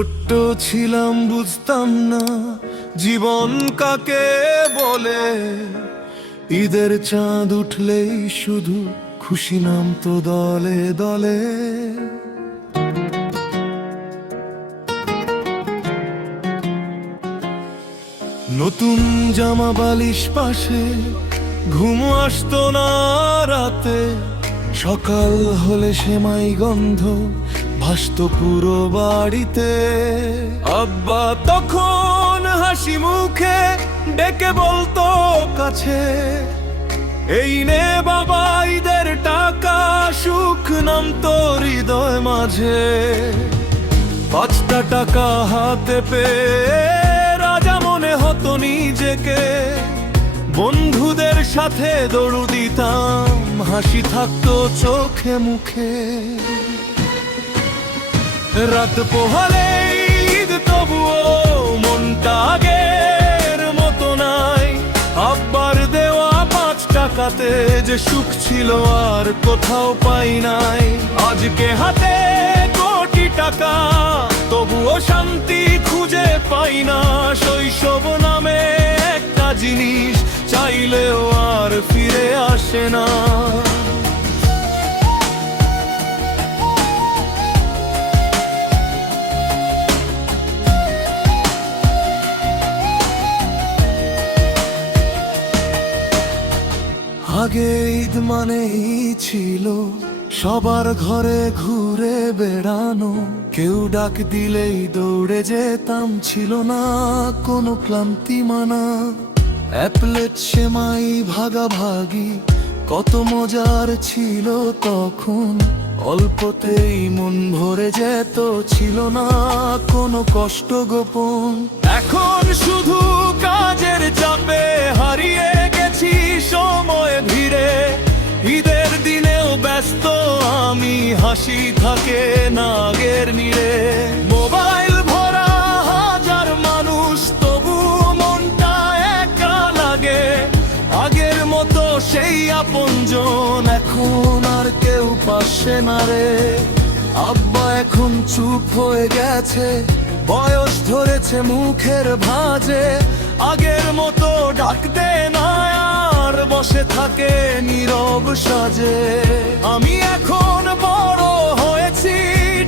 ছোট্ট ছিলাম বুঝতাম না জীবন কাকে বলে। ঈদের চাঁদ উঠলেই শুধু খুশি নামতো দলে দলে। নতুন জামা বালিশ পাশে, ঘুম আসতো না রাতে। সকাল হলে সেমাই গন্ধ ভাসতো পুরো বাড়িতে। আব্বা তখন হাসি মুখে ডেকে বলতো কাছে, এই নে বাবা ঈদের টাকা। সুখ নামতো হৃদয় মাঝে। 5টা টাকা হাতে পেয়ে রাজা মনে হতো নিজেকে। বন্ধুদের সাথে দৌড় দিতাম, হাসি থাকতো চোখে মুখে। রাত পোহালে ঈদ তবুও মনটা আগের মতো নাই। আব্বার দেওয়া 5 টাকাতে যে সুখ ছিল আর কোথাও পাই নাই। আজকে হাতে কোটি টাকা, তবুও শান্তি খুঁজে পাই না। শৈশব নামে একটা জিনিস চাইলেও আর ফিরে আসে না। আগে ঈদ মানেই ছিল সবার ঘরে ঘুরে বেড়ানো। কেউ ডাক দিলেই দৌড়ে যেতাম, ছিল না কোনো ক্লান্তি মানা। 1 প্লেট সেমাই ভাগাভাগি কত মজার ছিল তখন। অল্পতেই মন ভরে যেত, ছিল না কোনো কষ্ট গোপন। এখন শুধু কাজের চাপে হারিয়ে গেছি সময় ভিড়ে। ঈদের দিনেও ব্যস্ত আমি, হাসি থাকে না আগের নীড়ে। মোবাইল ভরা হাজার মানুষ, তবু মনটা একা লাগে। আগের মতো সেই আপনজন এখন আর কেউ পাশে না রে। আব্বা এখন চুপ হয়ে গেছে, বয়স ধরেছে মুখের ভাঁজে। আগের মতো ডাক দে না আর বসে থাকে নীরব সাজে। আমি এখন বড় হয়েছি,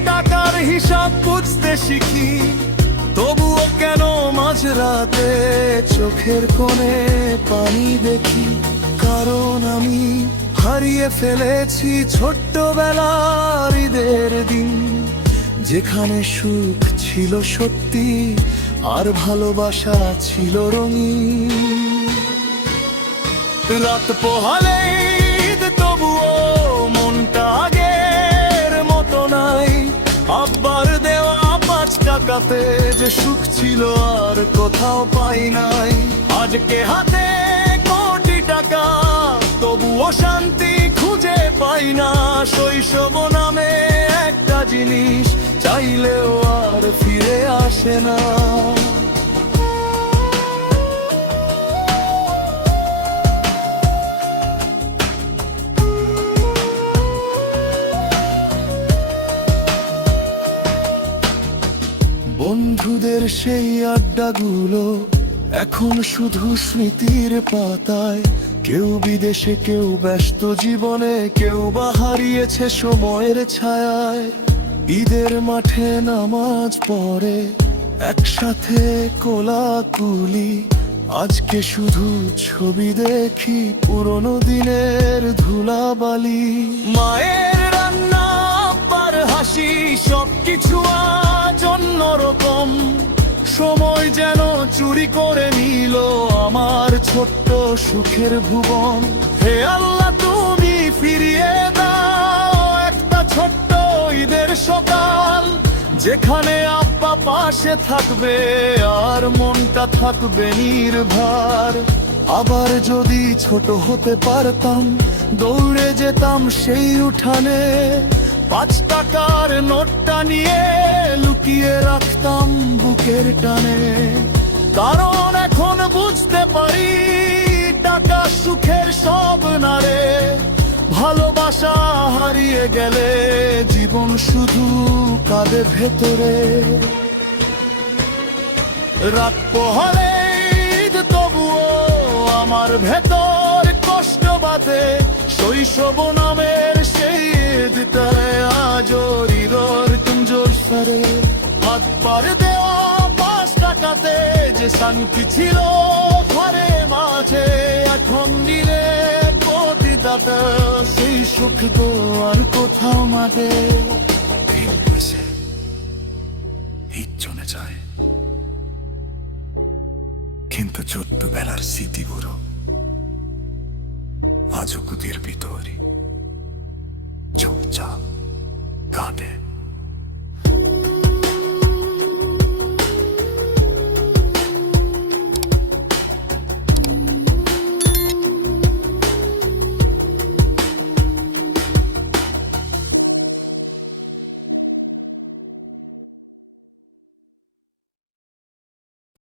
টাকার হিসাব বুঝতে শিখি। তবুও কেন মাঝরাতে চোখের কোণে পানি দেখি। কারণ আমি হারিয়ে ফেলেছি ছোট্টবেলার ঈদের দিন, যেখানে সুখ ছিল সত্যি আর ভালোবাসা ছিল রঙিন। রাত পোহালে ঈদ তবুও মনটা আগের মতো নাই। আব্বার দেওয়া 5 টাকাতে যে সুখ ছিল আর কোথাও পাই নাই। আজকে হাতে কোটি টাকা, তবুও শান্তি খুঁজে পাই না। শৈশব নামে একটা জিনিস চাইলেও আর ফিরে আসে না। বন্ধুদের সেই আড্ডাগুলো এখন শুধু স্মৃতির পাতায়। কেউ বিদেশে, কেউ ব্যস্ত জীবনে, কেউ বা হারিয়েছে সময়ের ছায়ায়। ঈদের মাঠে নামাজ পড়ে একসাথে কোলাকুলি। আজকে শুধু ছবি দেখি পুরনো দিনের ধুলাবালি। মায়ের রান্না, আব্বার হাসি, সবকিছু আজ অন্যরকম। সময় যেন চুরি করে নিল আমার ছোট্ট সুখের ভুবন। হে আল্লাহ তুমি ফিরিয়ে দাও একটা ছোট্ট ঈদের সকাল, যেখানে আব্বা পাশে থাকবে আর মনটা থাকবে নির্ভার। আবার যদি ছোট হতে পারতাম, দৌড়ে যেতাম সেই উঠানে। 5 টাকার নোটটা নিয়ে লুকিয়ে রাখতাম বুকের টানে। কারণ এখন বুঝতে পারি টাকা সুখের সব না রে। ভালোবাসা হারিয়ে গেলে জীবন শুধু কাঁদে ভেতরে। রাত পোহালে ঈদ তবুও আমার ভেতর কষ্ট বাতে, শৈশব নামের সেই ঈদটায় আজও হৃদর কুঞ্জর স্বরে। হাত পার দেওয়া 5 টাকাতে যে শান্তি ছিল ঘরে মাঝে, এখন দিলে কোটি দাতা সেই সুখ তো আর কোথাও মাঝে। ঈদ চলে যায়, কিন্তু ছোট্টবেলার স্মৃতিগুলো আজও কুটির ভিতরে চুপচাপ কাঁদে।